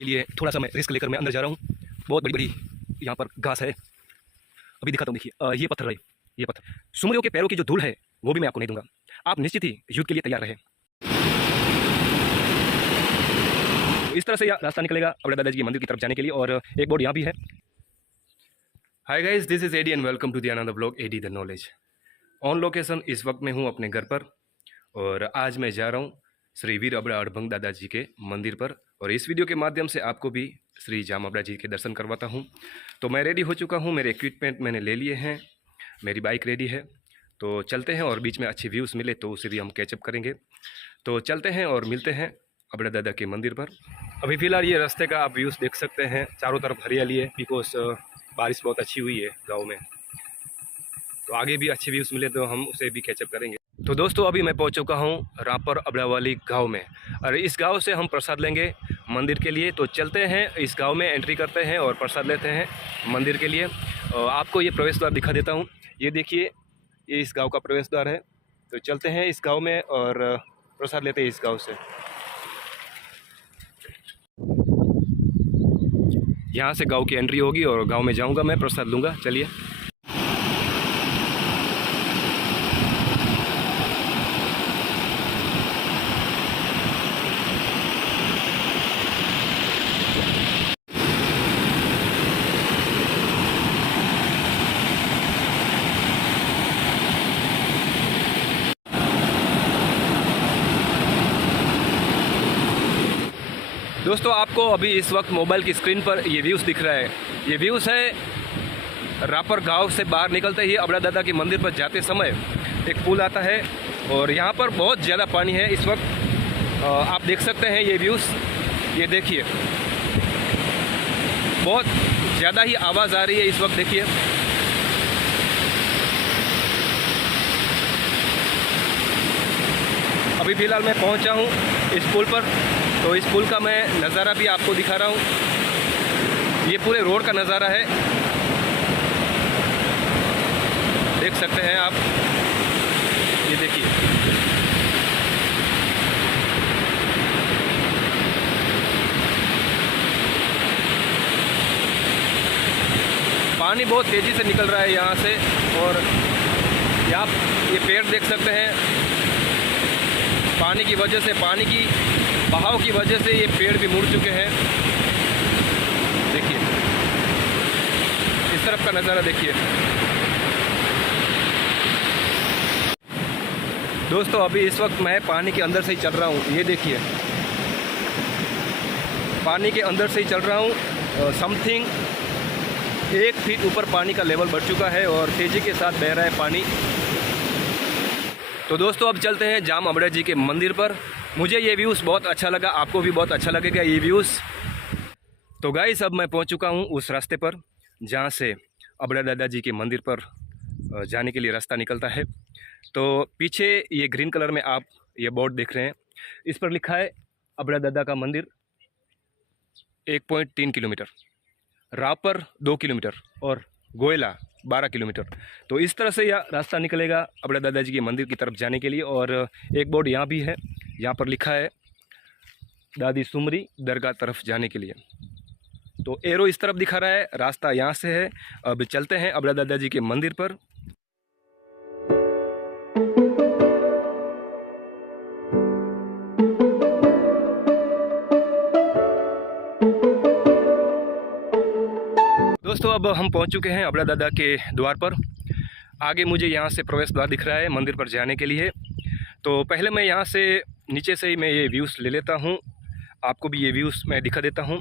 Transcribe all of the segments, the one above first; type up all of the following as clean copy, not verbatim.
के लिए थोड़ा सा मैं रिस्क लेकर मैं अंदर जा रहा हूँ। बहुत बड़ी बड़ी यहाँ पर घास है, अभी दिखाता हूँ। देखिए ये पत्थर है, ये पत्थर सुमरियों के पैरों की जो धूल है वो भी मैं आपको नहीं दूंगा। आप निश्चित ही युद्ध के लिए तैयार रहे। तो इस तरह से यह रास्ता निकलेगा अपने दादाजी के मंदिर की तरफ जाने के लिए, और एक बोर्ड यहाँ भी है। Hi guys, this is Eddie and welcome to the another blog Eddie the knowledge. On location इस वक्त मैं हूँ अपने घर पर, और आज मैं जा रहा हूँ श्री वीर अबड़ा अड़भंग दादाजी के मंदिर पर, और इस वीडियो के माध्यम से आपको भी श्री जाम अबड़ा जी के दर्शन करवाता हूँ। तो मैं रेडी हो चुका हूँ, मेरे इक्विपमेंट मैंने ले लिए हैं, मेरी बाइक रेडी है। तो चलते हैं, और बीच में अच्छे व्यूज़ मिले तो उसे भी हम कैचअप करेंगे। तो चलते हैं और मिलते हैं अबड़ा दादा के मंदिर पर। अभी फ़िलहाल ये रास्ते का आप व्यूज़ देख सकते हैं, चारों तरफ हरियाली है, बिकॉज बारिश बहुत अच्छी हुई है गाँव में। तो आगे भी अच्छे व्यूज़ मिले तो हम उसे भी कैचअप करेंगे। तो दोस्तों अभी मैं पहुंच चुका हूं रापर अबड़ावाली गांव में, और इस गांव से हम प्रसाद लेंगे मंदिर के लिए। तो चलते हैं, इस गांव में एंट्री करते हैं और प्रसाद लेते हैं मंदिर के लिए। आपको ये प्रवेश द्वार दिखा देता हूं, ये देखिए, ये इस गांव का प्रवेश द्वार है। तो चलते हैं इस गाँव में और प्रसाद लेते हैं इस गाँव से। यहाँ से गाँव की एंट्री होगी और गाँव में जाऊँगा, मैं प्रसाद लूँगा। चलिए। दोस्तों आपको अभी इस वक्त मोबाइल की स्क्रीन पर ये व्यूज़ दिख रहा है, ये व्यूज़ है रापर गांव से बाहर निकलते ही अबड़ा दादा के मंदिर पर जाते समय एक पुल आता है, और यहाँ पर बहुत ज़्यादा पानी है इस वक्त। आप देख सकते हैं ये व्यूज़, ये देखिए, बहुत ज़्यादा ही आवाज़ आ रही है इस वक्त। देखिए अभी फ़िलहाल मैं पहुँचा हूँ इस पुल पर, तो इस पुल का मैं नज़ारा भी आपको दिखा रहा हूँ। ये पूरे रोड का नज़ारा है, देख सकते हैं आप, ये देखिए। पानी बहुत तेज़ी से निकल रहा है यहाँ से, और आप ये पेड़ देख सकते हैं, पानी की वजह से, पानी की बहाव की वजह से ये पेड़ भी मुड़ चुके हैं। देखिए इस तरफ का नज़ारा देखिए। दोस्तों अभी इस वक्त मैं पानी के अंदर से ही चल रहा हूँ, ये देखिए, पानी के अंदर से ही चल रहा हूँ। समथिंग 1 फीट ऊपर पानी का लेवल बढ़ चुका है और तेज़ी के साथ बह रहा है पानी। तो दोस्तों अब चलते हैं जाम अबड़ा जी के मंदिर पर। मुझे ये व्यूज़ बहुत अच्छा लगा, आपको भी बहुत अच्छा लगेगा ये व्यूज़। तो गाइस अब मैं पहुंच चुका हूं उस रास्ते पर जहां से अबड़ा दादा जी के मंदिर पर जाने के लिए रास्ता निकलता है। तो पीछे ये ग्रीन कलर में आप ये बोर्ड देख रहे हैं, इस पर लिखा है अबड़ा दादा का मंदिर 1.3 किलोमीटर, रापर 2 किलोमीटर और गोयला 12 किलोमीटर। तो इस तरह से यह रास्ता निकलेगा अबड़ा दादाजी के मंदिर की तरफ जाने के लिए। और एक बोर्ड यहाँ भी है, यहाँ पर लिखा है दादी सुमरी दरगाह तरफ जाने के लिए। तो एरो इस तरफ दिखा रहा है, रास्ता यहाँ से है। अब चलते हैं अबड़ा दादाजी के मंदिर पर। दोस्तों अब हम पहुंच चुके हैं अबड़ा दादा के द्वार पर। आगे मुझे यहाँ से प्रवेश द्वार दिख रहा है मंदिर पर जाने के लिए। तो पहले मैं यहाँ से नीचे से ही मैं ये व्यूज़ ले लेता हूँ, आपको भी ये व्यूज़ मैं दिखा देता हूँ।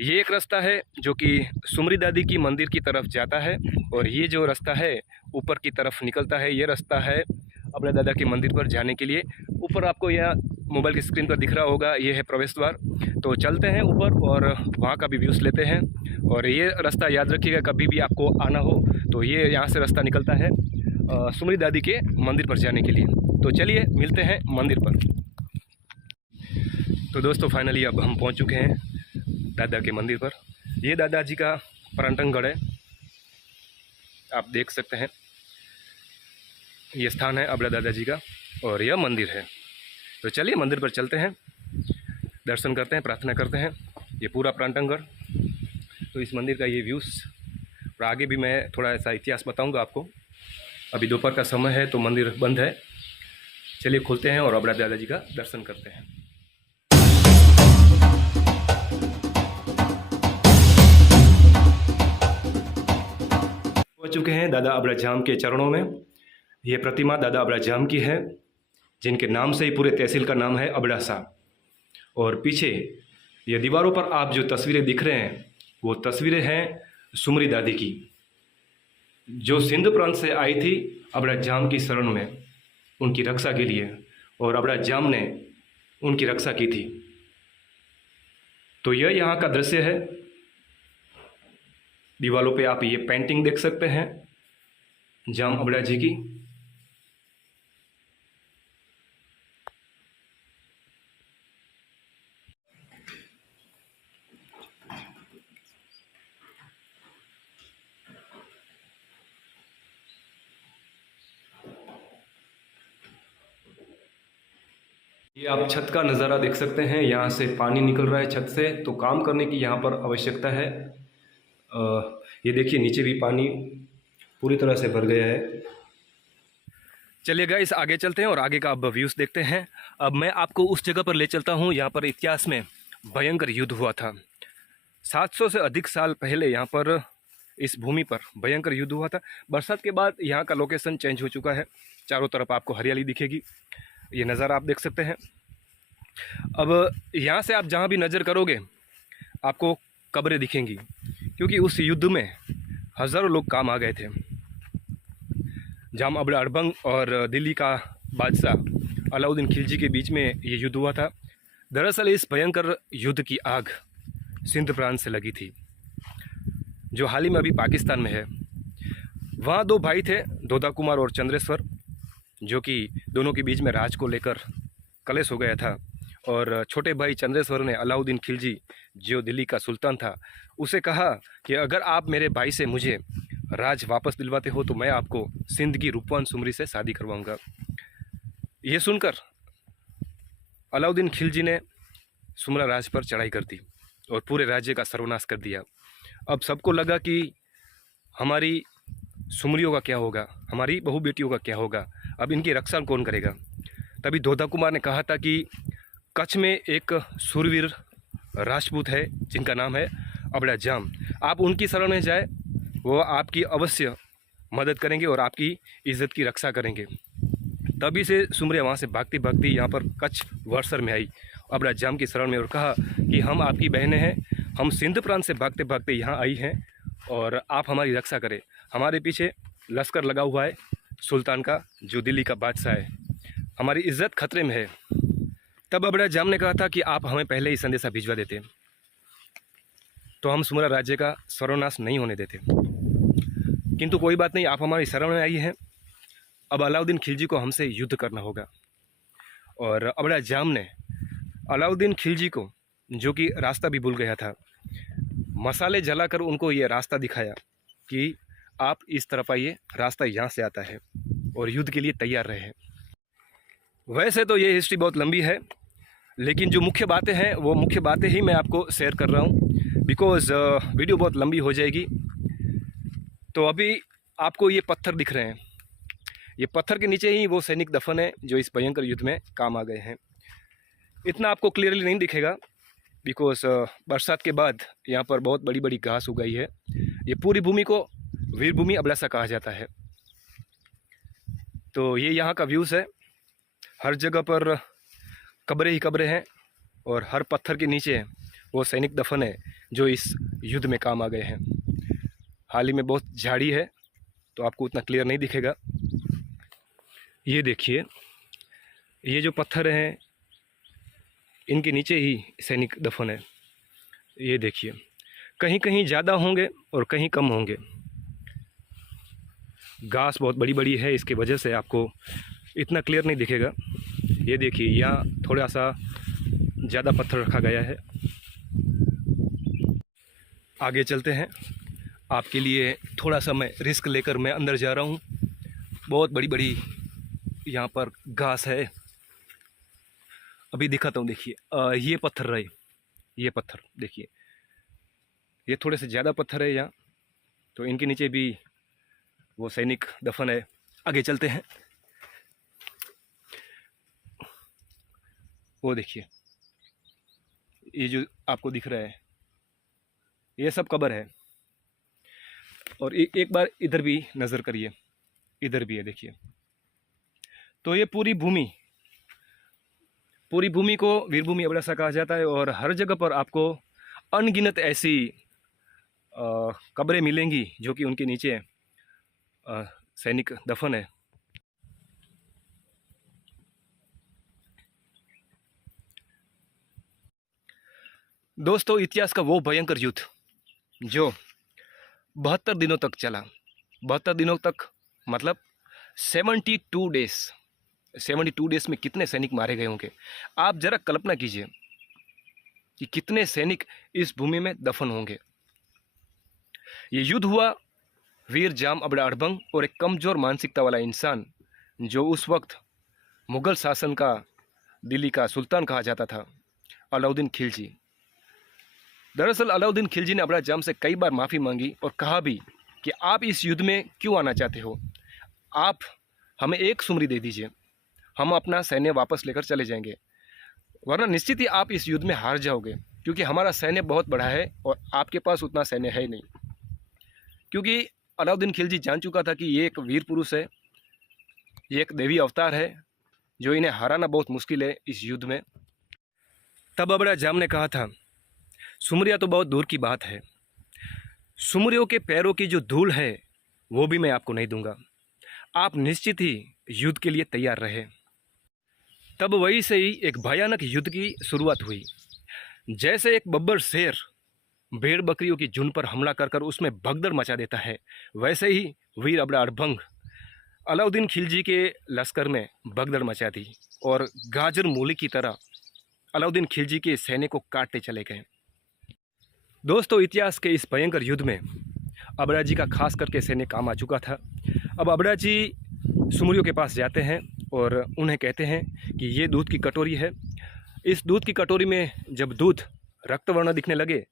ये एक रास्ता है जो कि सुमरी दादी की मंदिर की तरफ जाता है, और ये जो रास्ता है ऊपर की तरफ निकलता है, ये रास्ता है अबड़ा दादा के मंदिर पर जाने के लिए। ऊपर आपको यह मोबाइल की स्क्रीन पर दिख रहा होगा, ये है प्रवेश द्वार। तो चलते हैं ऊपर और वहाँ का भी व्यूज़ लेते हैं। और ये रास्ता याद रखिएगा, कभी भी आपको आना हो तो ये यहाँ से रास्ता निकलता है सुमरी दादी के मंदिर पर जाने के लिए। तो चलिए मिलते हैं मंदिर पर। तो दोस्तों फाइनली अब हम पहुँच चुके हैं दादा के मंदिर पर। ये दादाजी का प्रांगण है, आप देख सकते हैं, ये स्थान है अबड़ा दादाजी का और यह मंदिर है। तो चलिए मंदिर पर चलते हैं, दर्शन करते हैं, प्रार्थना करते हैं। ये पूरा प्रांगण, तो इस मंदिर का ये व्यूज़। और आगे भी मैं थोड़ा ऐसा इतिहास बताऊंगा आपको। अभी दोपहर का समय है तो मंदिर बंद है। चलिए खोलते हैं और अबड़ा दादाजी का दर्शन करते हैं। पहुंच चुके हैं दादा अबड़ा जाम के चरणों में। ये प्रतिमा दादा अबड़ा जाम की है, जिनके नाम से ही पूरे तहसील का नाम है अबड़ा सा। और पीछे ये दीवारों पर आप जो तस्वीरें दिख रहे हैं वो तस्वीरें हैं सुमरी दादी की, जो सिंध प्रांत से आई थी अबड़ा जाम की शरण में उनकी रक्षा के लिए, और अबड़ा जाम ने उनकी रक्षा की थी। तो यह यहाँ का दृश्य है। दीवारों पे आप ये पेंटिंग देख सकते हैं जाम अबड़ा जी की। ये आप छत का नज़ारा देख सकते हैं, यहाँ से पानी निकल रहा है छत से, तो काम करने की यहाँ पर आवश्यकता है। ये देखिए नीचे भी पानी पूरी तरह से भर गया है। चलिए गाइस आगे चलते हैं और आगे का अब व्यूज़ देखते हैं। अब मैं आपको उस जगह पर ले चलता हूँ यहाँ पर इतिहास में भयंकर युद्ध हुआ था। 700 से अधिक साल पहले यहाँ पर इस भूमि पर भयंकर युद्ध हुआ था। बरसात के बाद यहाँ का लोकेशन चेंज हो चुका है, चारों तरफ आपको हरियाली दिखेगी। ये नज़ारा आप देख सकते हैं। अब यहाँ से आप जहाँ भी नज़र करोगे आपको कब्रें दिखेंगी, क्योंकि उस युद्ध में हज़ारों लोग काम आ गए थे। जाम अबड़ा अड़भंग और दिल्ली का बादशाह अलाउद्दीन खिलजी के बीच में ये युद्ध हुआ था। दरअसल इस भयंकर युद्ध की आग सिंध प्रांत से लगी थी, जो हाल ही में अभी पाकिस्तान में है। वहाँ दो भाई थे, दोदा कुमार और चंद्रेश्वर, जो कि दोनों के बीच में राज को लेकर कलेश हो गया था। और छोटे भाई चंद्रेश्वर ने अलाउद्दीन खिलजी, जो दिल्ली का सुल्तान था, उसे कहा कि अगर आप मेरे भाई से मुझे राज वापस दिलवाते हो तो मैं आपको सिंध की रूपवान सुमरी से शादी करवाऊंगा। ये सुनकर अलाउद्दीन खिलजी ने सुमरा राज पर चढ़ाई कर दी और पूरे राज्य का सर्वनाश कर दिया। अब सबको लगा कि हमारी सुमरियों का क्या होगा, हमारी बहू बेटियों का क्या होगा, अब इनकी रक्षा कौन करेगा। तभी दोदा कुमार ने कहा था कि कच्छ में एक सूरवीर राजपूत है जिनका नाम है अबड़ा जाम, आप उनकी शरण में जाए, वो आपकी अवश्य मदद करेंगे और आपकी इज्जत की रक्षा करेंगे। तभी से सुमरिया वहाँ से भागती भागती यहाँ पर कच्छ वर्षर में आई अबड़ा जाम की शरण में और कहा कि हम आपकी बहनें हैं, हम सिंध प्रांत से भागते भागते यहाँ आई हैं और आप हमारी रक्षा करें। हमारे पीछे लश्कर लगा हुआ है सुल्तान का, जो दिल्ली का बादशाह है, हमारी इज्जत खतरे में है। तब अबड़ा जाम ने कहा था कि आप हमें पहले ही संदेशा भिजवा देते तो हम सुमरा राज्य का सर्वनाश नहीं होने देते, किंतु कोई बात नहीं, आप हमारी शरण में आई हैं। अब अलाउद्दीन खिलजी को हमसे युद्ध करना होगा। और अबड़ा जाम ने अलाउद्दीन खिलजी को, जो कि रास्ता भी भूल गया था, मसाले जलाकर उनको ये रास्ता दिखाया कि आप इस तरफ आइए, रास्ता यहाँ से आता है और युद्ध के लिए तैयार रहे। वैसे तो ये हिस्ट्री बहुत लंबी है, लेकिन जो मुख्य बातें हैं वो मुख्य बातें ही मैं आपको शेयर कर रहा हूँ, बिकॉज़ वीडियो बहुत लंबी हो जाएगी। तो अभी आपको ये पत्थर दिख रहे हैं, ये पत्थर के नीचे ही वो सैनिक दफन है जो इस भयंकर युद्ध में काम आ गए हैं। इतना आपको क्लियरली नहीं दिखेगा, बिकॉज़ बरसात के बाद यहाँ पर बहुत बड़ी बड़ी घास उगाई है। ये पूरी भूमि को वीरभूमि अबड़ासा कहा जाता है। तो ये यहाँ का व्यूज़ है। हर जगह पर कब्रें ही कब्रें हैं और हर पत्थर के नीचे वो सैनिक दफन है जो इस युद्ध में काम आ गए हैं। हाल ही में बहुत झाड़ी है तो आपको उतना क्लियर नहीं दिखेगा। ये देखिए, ये जो पत्थर हैं इनके नीचे ही सैनिक दफन है। ये देखिए, कहीं कहीं ज़्यादा होंगे और कहीं कम होंगे। घास बहुत बड़ी बड़ी है, इसकी वजह से आपको इतना क्लियर नहीं दिखेगा। ये देखिए, यहाँ थोड़ा सा ज़्यादा पत्थर रखा गया है। आगे चलते हैं, आपके लिए थोड़ा सा मैं रिस्क लेकर मैं अंदर जा रहा हूँ। बहुत बड़ी बड़ी यहाँ पर घास है, अभी दिखाता हूँ। देखिए, ये पत्थर रहे ये पत्थर देखिए, ये थोड़े से ज़्यादा पत्थर है यहाँ, तो इनके नीचे भी वो सैनिक दफन है। आगे चलते हैं। वो देखिए, ये जो आपको दिख रहा है ये सब कब्र है। और एक बार इधर भी नज़र करिए, इधर भी है देखिए। तो ये पूरी भूमि को वीरभूमि अबड़ासा कहा जाता है। और हर जगह पर आपको अनगिनत ऐसी कब्रें मिलेंगी जो कि उनके नीचे सैनिक दफन है। दोस्तों, इतिहास का वो भयंकर युद्ध जो 72 दिनों तक चला, 72 दिनों तक मतलब 72 डेज, 72 डेज में कितने सैनिक मारे गए होंगे। आप जरा कल्पना कीजिए कि कितने सैनिक इस भूमि में दफन होंगे। ये युद्ध हुआ वीर जाम अबड़ा अड़भंग और एक कमज़ोर मानसिकता वाला इंसान जो उस वक्त मुग़ल शासन का दिल्ली का सुल्तान कहा जाता था, अलाउद्दीन खिलजी। दरअसल अलाउद्दीन खिलजी ने अबड़ा जाम से कई बार माफ़ी मांगी और कहा भी कि आप इस युद्ध में क्यों आना चाहते हो, आप हमें एक सुमरी दे दीजिए, हम अपना सैन्य वापस लेकर चले जाएंगे, वरना निश्चित ही आप इस युद्ध में हार जाओगे, क्योंकि हमारा सैन्य बहुत बड़ा है और आपके पास उतना सैन्य है नहीं। क्योंकि अलाउद्दीन खिलजी जान चुका था कि ये एक वीर पुरुष है, ये एक देवी अवतार है, जो इन्हें हराना बहुत मुश्किल है इस युद्ध में। तब अबड़ा जाम ने कहा था, सुमरिया तो बहुत दूर की बात है, सुमरियों के पैरों की जो धूल है वो भी मैं आपको नहीं दूंगा, आप निश्चित ही युद्ध के लिए तैयार रहे। तब वहीं से ही एक भयानक युद्ध की शुरुआत हुई। जैसे एक बब्बर शेर भेड़ बकरियों की झुंड पर हमला कर कर उसमें भगदड़ मचा देता है, वैसे ही वीर अबड़ा अड़भंग अलाउद्दीन खिलजी के लश्कर में भगदड़ मचा दी और गाजर मूली की तरह अलाउद्दीन खिलजी के सैन्य को काटते चले गए। दोस्तों, इतिहास के इस भयंकर युद्ध में अबड़ा जी का खास करके सैन्य काम आ चुका था। अब अबड़ा जी सुमरियों के पास जाते हैं और उन्हें कहते हैं कि ये दूध की कटोरी है, इस दूध की कटोरी में जब दूध रक्तवर्ण दिखने लगे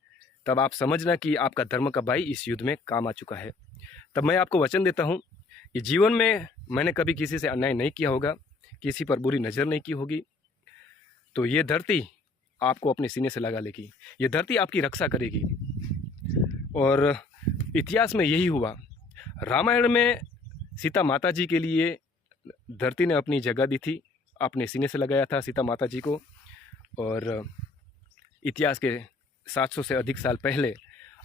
तब आप समझना कि आपका धर्म का भाई इस युद्ध में काम आ चुका है। तब मैं आपको वचन देता हूँ कि जीवन में मैंने कभी किसी से अन्याय नहीं किया होगा, किसी पर बुरी नज़र नहीं की होगी, तो ये धरती आपको अपने सीने से लगा लेगी, ये धरती आपकी रक्षा करेगी। और इतिहास में यही हुआ। रामायण में सीता माता जी के लिए धरती ने अपनी जगह दी थी, अपने सीने से लगाया था सीता माता जी को। और इतिहास के 700 से अधिक साल पहले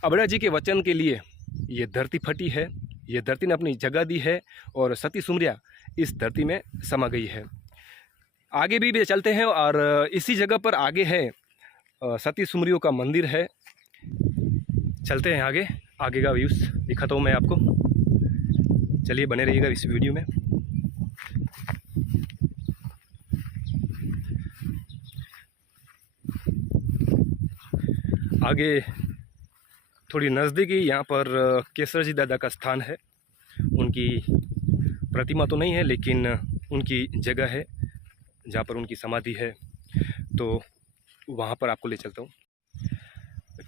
अबड़ा जी के वचन के लिए ये धरती फटी है, ये धरती ने अपनी जगह दी है और सती सुमरिया इस धरती में समा गई है। आगे भी चलते हैं और इसी जगह पर आगे है सती सुमरियों का मंदिर है। चलते हैं आगे का व्यूज़ दिखाता हूँ मैं आपको। चलिए बने रहिएगा इस वीडियो में। आगे थोड़ी नज़दीकी यहाँ पर केसर जी दादा का स्थान है। उनकी प्रतिमा तो नहीं है लेकिन उनकी जगह है जहाँ पर उनकी समाधि है, तो वहाँ पर आपको ले चलता हूँ।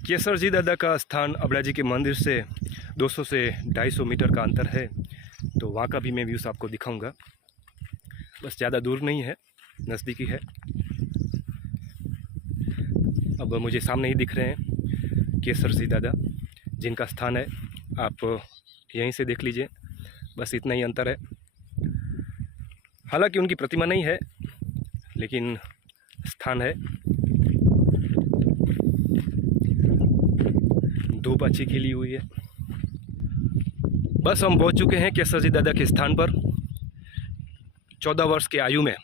केसर जी दादा का स्थान अबड़ा जी के मंदिर से 200 से 250 मीटर का अंतर है, तो वहाँ का भी मैं व्यूज़ आपको दिखाऊंगा। बस ज़्यादा दूर नहीं है, नज़दीकी है। अब मुझे सामने ही दिख रहे हैं केसर जी दादा जिनका स्थान है, आप यहीं से देख लीजिए, बस इतना ही अंतर है। हालांकि उनकी प्रतिमा नहीं है लेकिन स्थान है। धूप अच्छी खिली हुई है। बस हम पहुंच चुके हैं केसर जी दादा के स्थान पर। 14 वर्ष की आयु में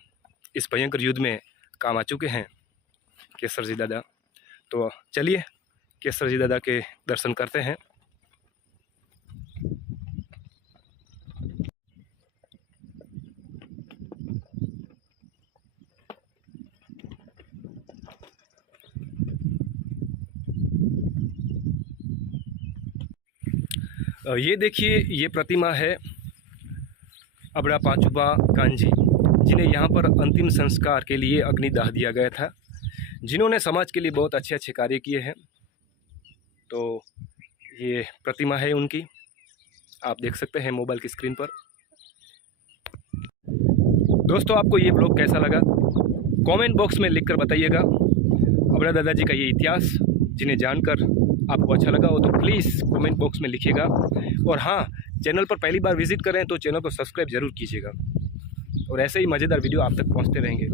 इस भयंकर युद्ध में काम आ चुके हैं केसर जी दादा। तो चलिए केसर जी दादा के दर्शन करते हैं। ये देखिए, ये प्रतिमा है अबड़ा पांचुबा कांजी, जिन्हें यहाँ पर अंतिम संस्कार के लिए अग्निदाह दिया गया था। जिन्होंने समाज के लिए बहुत अच्छे अच्छे कार्य किए हैं। तो ये प्रतिमा है उनकी, आप देख सकते हैं मोबाइल की स्क्रीन पर। दोस्तों आपको ये ब्लॉग कैसा लगा कमेंट बॉक्स में लिखकर बताइएगा। अबड़ा दादाजी का ये इतिहास जिन्हें जानकर आपको अच्छा लगा हो तो प्लीज़ कमेंट बॉक्स में लिखिएगा। और हाँ, चैनल पर पहली बार विजिट करें तो चैनल को सब्सक्राइब जरूर कीजिएगा और ऐसे ही मज़ेदार वीडियो आप तक पहुंचते रहेंगे।